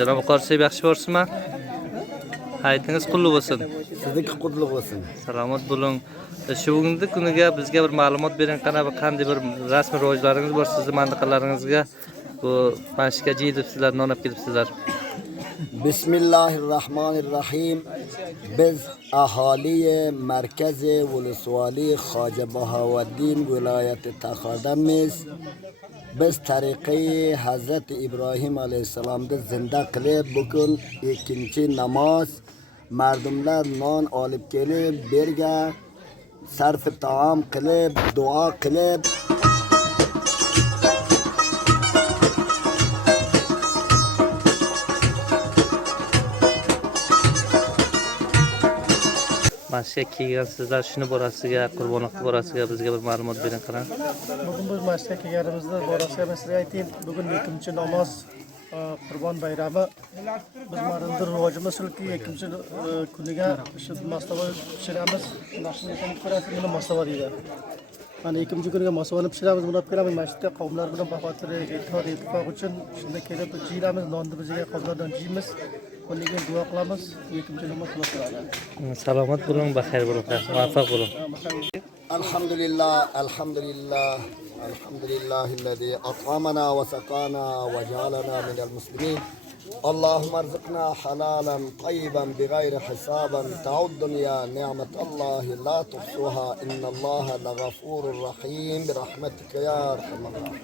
Janob Qorshev yaxshi bo'rsizmi? Haytingiz qulluq bo'lsin. Sizniki qutlug' bo'lsin. Salomat bo'ling. Shu bugungi kuniga bizga bir ma'lumot bering, qanday bir rasmiy rivojlaringiz bor, sizning mandaqalaringizga bu mashqqa jidibsizlar, non olib kelibsizlar. Bismillahirrahmanirrahim. Biz aholi markazi Vulusvali Xoja Bahovuddin viloyati Taxordamiz. Biz tariqi Hazrat İbrahim alayhisalomni zinda qilib, bugun ikinci namoz mardumlar non olib kelib, berga sarf taom qilib, duo qilib Mashqqa kelgansizlar, shuni borasiga, qurbonlik borasiga bizga bir ma'lumot bering qarang. Bugun biz mashqqa kelganimizda borasiga sizga aytayim, bugun ikkinchi namoz Qurbon bayrami. Biz marundir rivojimiz shuki ikkinchi kuniga shu mastava pishiramiz. Nashni ko'rasiz, buni mastava deydi. Mana ikkinchi kuniga masovani pishiramiz, buni olib kelamiz masjidga qavmlar bilan baxotir ittifoq uchun shunda kelib jiyamiz, nonni bizga qavmlardan jiymiz. Bunga duo qilamiz, ikkinchi namoz o'qiladi. Salomat bo'ling, baxayr bo'ling, muvaffaq bo'ling. Alhamdulillah, alhamdulillah, alhamdulillahillazi at'amana wa saqana wa ja'alana minal muslimin. اللهم ارزقنا حلالا طيبا بغير حساب تعد يا نعمة الله لا تحصوها إن الله لغفور رحيم برحمتك يا أرحم الراحمين.